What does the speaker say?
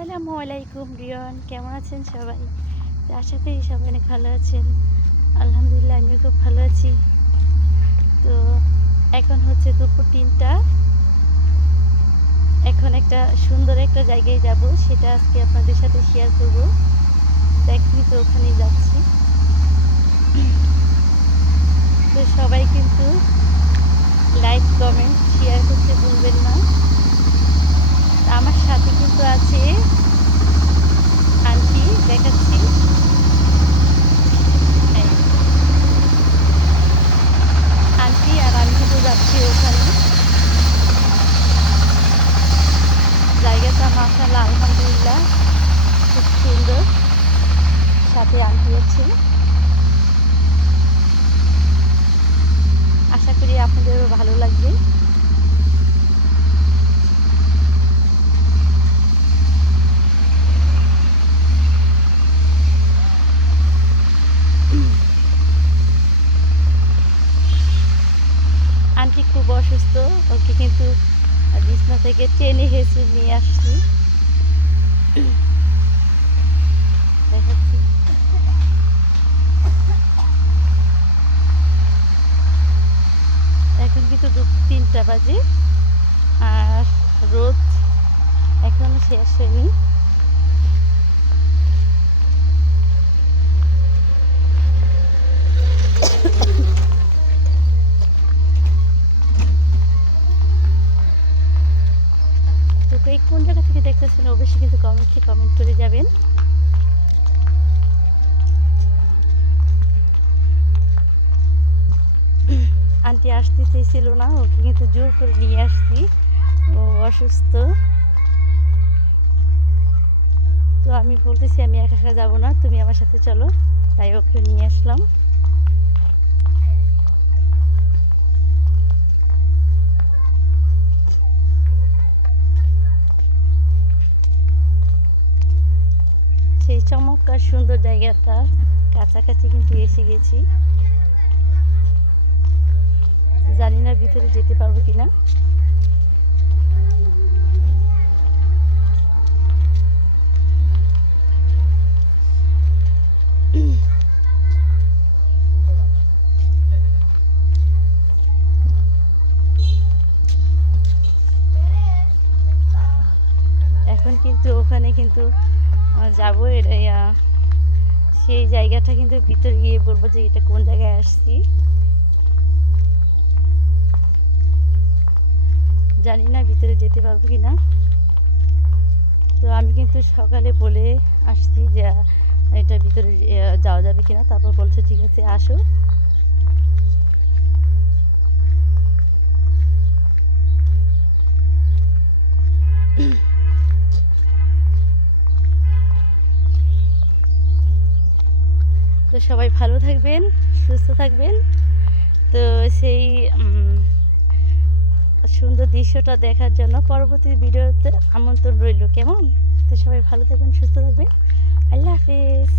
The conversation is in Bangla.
আসসালামু আলাইকুম রিয়ন, কেমন আছেন সবাই? তো আশা করি সবাই অনেক ভালো আছেন। আলহামদুলিল্লাহ আমিও খুব ভালো আছি। তো এখন হচ্ছে দুপুর ৩টা। এখন একটা সুন্দর একটা জায়গায় যাব, সেটা আজকে আপনাদের সাথে শেয়ার করব। দেখি তো ওখানেই যাচ্ছি। তো সবাই কিন্তু লাইক কমেন্ট শেয়ার করতে ভুলবেন না। আমার সাথে কিন্তু আছে আন্টি, দেখাচ্ছি। আন্টি আর আমি কিন্তু যাচ্ছি ওখানে। জায়গাটা মাশাআল্লাহ আলহামদুলিল্লাহ খুব সুন্দর। সাথে আন্টি আছে। আশা করি আপনাদেরও ভালো লাগবে। আন্টি খুব অসুস্থ, ওকে কিন্তু বিছনা থেকে টেনে হেঁচড়ে নিয়ে আসছি। দেখাচ্ছি। এখন কিন্তু ৩টা বাজে, আর রোদ এখনো শেষ হয়নি। তো এই কোন জায়গা থেকে দেখতেছেন অবশ্যই কিন্তু কমেন্ট করে যাবেন। আন্টি আসতে চেয়েছিল না, ওকে কিন্তু জোর করে নিয়ে আসছি, ও অসুস্থ। তো আমি বলতেছি আমি একা একা যাবো না, তুমি আমার সাথে চলো, তাই ওকে নিয়ে আসলাম। সেই চমৎকার সুন্দর জায়গাটার কাছাকাছি কিন্তু এসে গেছি। জানি না ভিতরে যেতে পারবো কিনা। এখন কিন্তু ওখানে কিন্তু যাবো, সেই জায়গাটা কিন্তু ভিতরে গিয়ে বলবো যে এটা কোন জায়গায় আসছি। জানি না ভিতরে যেতে পারবো কি না। তো আমি কিন্তু সকালে বলে আসছি যে এটার ভিতরে যাওয়া যাবে কিনা, তারপর বলছে ঠিক আছে আসো। তো সবাই ভালো থাকবেন, সুস্থ থাকবেন। তো সেই সুন্দর দৃশ্যটা দেখার জন্য পরবর্তী ভিডিওতে আমন্ত্রণ রইল, কেমন? তো সবাই ভালো থাকবেন, সুস্থ থাকবেন। আল্লাহ হাফিজ।